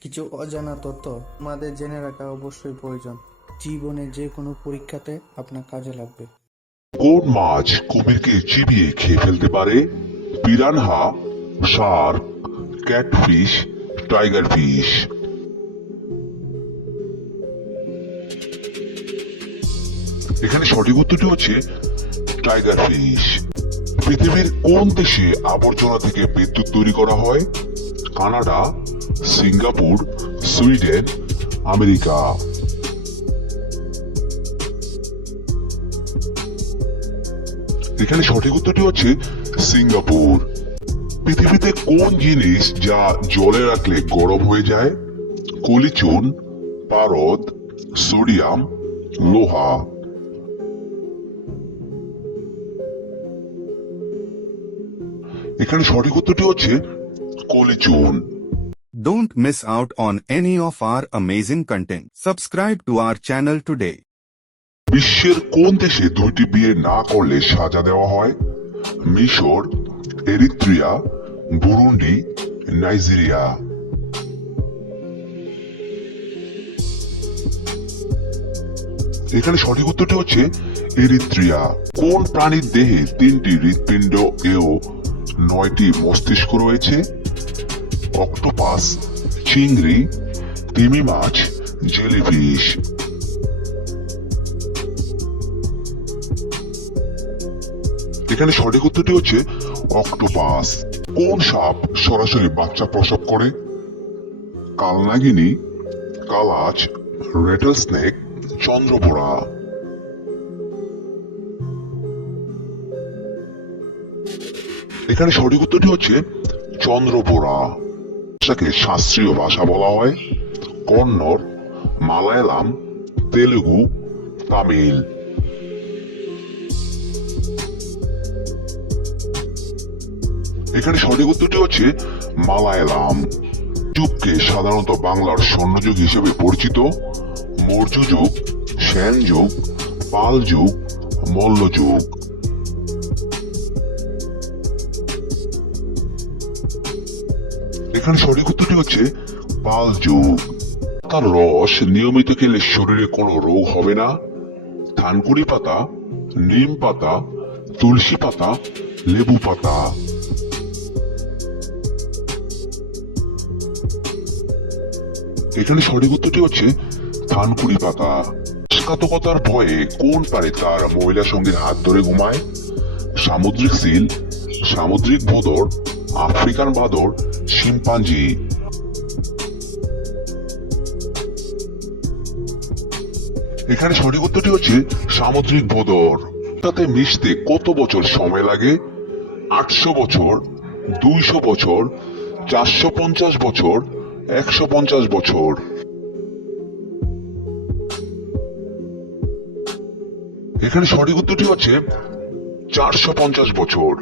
কিছু অজানা তথ্য আমাদের জেনে রাখা অবশ্যই প্রয়োজন। জীবনে যে কোনো পরীক্ষাতে আপনার কাজে লাগবে। কোন মাছ কুমিরকে চিবিয়ে খেয়ে ফেলতে পারে? Piranha, shark, catfish, tiger fish. এখানে সঠিক উত্তরটি হচ্ছে টাইগার ফিশ। পৃথিবীর কোন দেশে আবর্জনা থেকে বিদ্যুৎ তৈরি করা হয়? Canada, Singapore, Sweden, America. এখানে সঠিক উত্তরটি হচ্ছে সিঙ্গাপুর। পৃথিবীতে কোন জিনিস যা জলে রাখলে গরম হয়ে যায়? কলিচুন, পারদ, সোডিয়াম, লোহা। এখানে সঠিক উত্তরটি হচ্ছে কলিচুন Don't miss out on any of our amazing content. Subscribe to our channel today. বিশ্বের কোন দেশে দুইটি বিয়ে না করলে সাজা দেওয়া হয়? মিশর এরিত্রিয়া বুরুন্ডি নাইজেরিয়া। এখানে সঠিক উত্তরটি হচ্ছে এরিত্রিয়া। কোন প্রাণীর দেহে তিনটি হৃৎপিণ্ড এও নয়টি মস্তিষ্ক রয়েছে? অক্টোপাস, চিংড়ি, তিমি মাছ, জেলিফিশ। এখানে সঠিক উত্তরটি হচ্ছে অক্টোপাস। কোন সাপ সরাসরি বাচ্চা প্রসব করে? কালনাগিনী, কালাচ রেটল স্নেক চন্দ্রবোড়া এখানে সঠিক উত্তরটি হচ্ছে চন্দ্রবোড়া ভাষাকে শাস্ত্রীয় ভাষা বলা হয়। কন্নড়, মালায়ালাম, তেলুগু, তামিল। এখানে সঠিক উত্তরটি হচ্ছে মালায়ালাম। যুগকে সাধারণত বাংলার স্বর্ণযুগ হিসেবে পরিচিত। মৌর্য যুগ সেন যুগ পাল যুগ মল্ল যুগ এখানে সঠিক উত্তরটি হচ্ছে পাল যুগ তার রস নিয়মিত খেলে শরীরে কোনো রোগ হবে না। থানকুনি পাতা, নিম পাতা, তুলসী পাতা, লেবু পাতা। এখানে সঠিক উত্তরটি হচ্ছে থানকুনি পাতা। ঘাতকতার ভয়ে কোন পারে তার মহিলা সঙ্গীর হাত ধরে ঘুমায়? সামুদ্রিক সিল, সামুদ্রিক ভোদর, আফ্রিকান বাদর শিম্পাঞ্জি এখানে সঠিক উত্তরটি হচ্ছে সামুদ্রিক ভোদর তাতে মিশতে কত বছর সময় লাগে? আটশো বছর, দুইশো বছর, চারশো পঞ্চাশ বছর, একশো পঞ্চাশ বছর। এখানে সঠিক উত্তরটি হচ্ছে চারশো পঞ্চাশ বছর।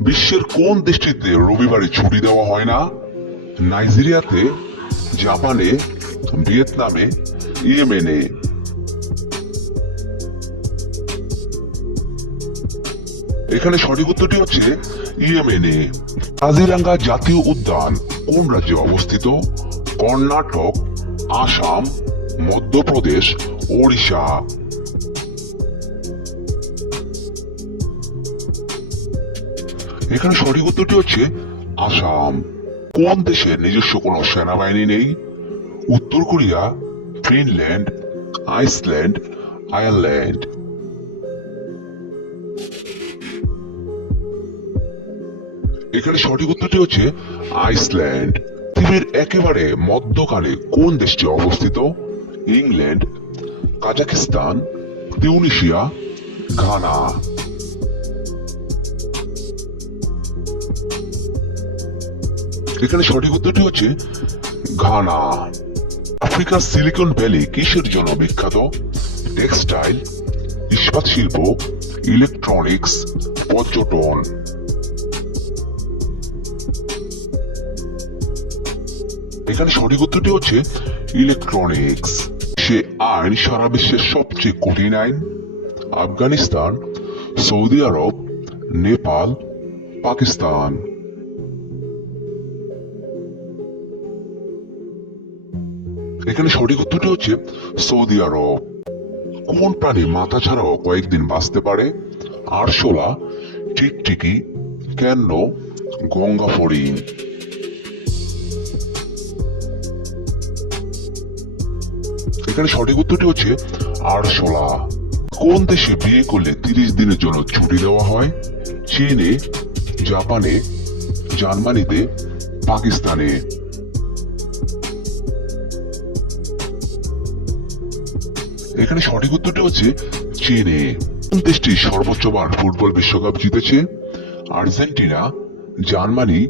বিশ্বের কোন দেশটিতে রবিবারে ছুটি দেওয়া হয় না? নাইজেরিয়াতে, জাপানে, ভিয়েতনামে, ইয়েমেনে। এখানে সঠিক উত্তরটি হচ্ছে ইয়েমেনে। কাজিরাঙ্গা জাতীয় উদ্যান কোন রাজ্যে অবস্থিত? কর্ণাটক, আসাম, মধ্যপ্রদেশ, ওড়িশা। এখানে সঠিক উত্তরটি হচ্ছে আসাম। কোন দেশের নিজস্ব কোনো সেনাবাহিনী নেই? উত্তর কোরিয়া, ফিনল্যান্ড, আইসল্যান্ড, আয়ারল্যান্ড। এখানে সঠিক উত্তরটি হচ্ছে আইসল্যান্ড। পৃথিবীর একেবারে মধ্যকালে কোন দেশটি অবস্থিত? England Kazakhstan Tunisia, Ghana. এখানে সঠিক উত্তরটি হচ্ছে ঘানা। আফ্রিকার সিলিকন ভ্যালি কিসের জন্য বিখ্যাত? টেক্সটাইল, ইস্পাত শিল্প, ইলেকট্রনিক্স, পর্যটন। এখানে সঠিক উত্তরটি হচ্ছে ইলেকট্রনিক্স। সে আইন সারা বিশ্বের সবচেয়ে কঠিন আইন। Afghanistan, Saudi Arab, Nepal, Pakistan. এখানে সঠিক উত্তরটি হচ্ছে সৌদি আরব। কোন প্রাণী মাথা ছাড়াও কয়েকদিন বাঁচতে পারে? আরশোলা, টিকটিকি ক্যান্ন গঙ্গা ফড়িং। এখানে সঠিক উত্তরটি হচ্ছে আরশোলা। কোন দেশে বিয়ে করলে তিরিশ দিনের জন্য ছুটি দেওয়া হয়? চীনে, জাপানে, জার্মানিতে, পাকিস্তানে। এখানে সঠিক উত্তরটি হচ্ছে চীনে। দেশটি সর্বোচ্চবার ফুটবল বিশ্বকাপ জিতেছে আর্জেন্টিনা, জার্মানি,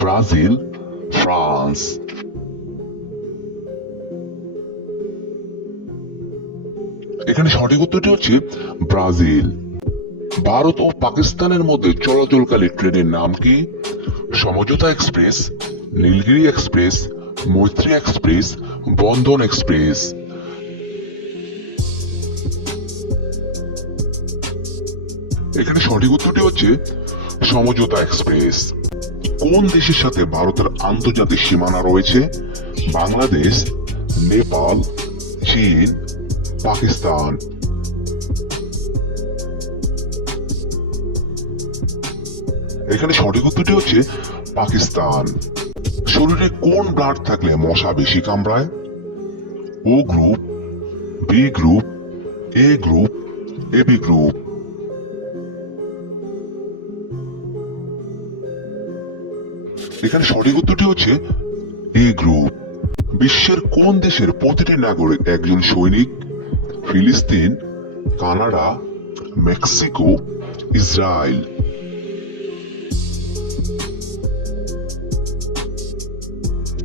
ব্রাজিল, ফ্রান্স। এখানে সঠিক উত্তরটি হচ্ছে ব্রাজিল। ভারত ও পাকিস্তানের মধ্যে চলাচলকারী ট্রেনের নাম কি? Samjhauta express, Nilgiri express, Maitree express, Bandhan express. এখানে সঠিক উত্তরটি হচ্ছে সমঝোতা এক্সপ্রেস। কোন দেশের সাথে ভারতের আন্তর্জাতিক সীমানা রয়েছে? বাংলাদেশ, নেপাল, চীন, পাকিস্তান। এখানে সঠিক উত্তরটি হচ্ছে পাকিস্তান। শরীরে কোন ব্লাড থাকলে মশা বেশি কামড়ায়? O group, B group, A group AB group. এখানে সঠিক উত্তরটি হচ্ছে এ গ্রুপ। বিশ্বের কোন দেশের প্রতিটি নাগরিক একজন সৈনিক? ফিলিস্তিন, কানাডা, মেক্সিকো, ইসরায়েল।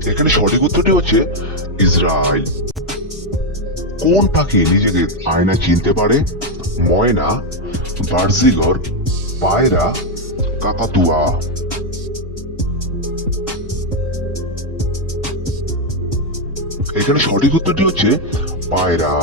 এখানে সঠিক উত্তরটি হচ্ছে ইসরায়েল। কোন পাখি নিজেকে আয়না চিনতে পারে? ময়না, বার্জিগর, পায়রা, কাকাতুয়া। এখানে সঠিক উত্তরটি হচ্ছে পায়রা।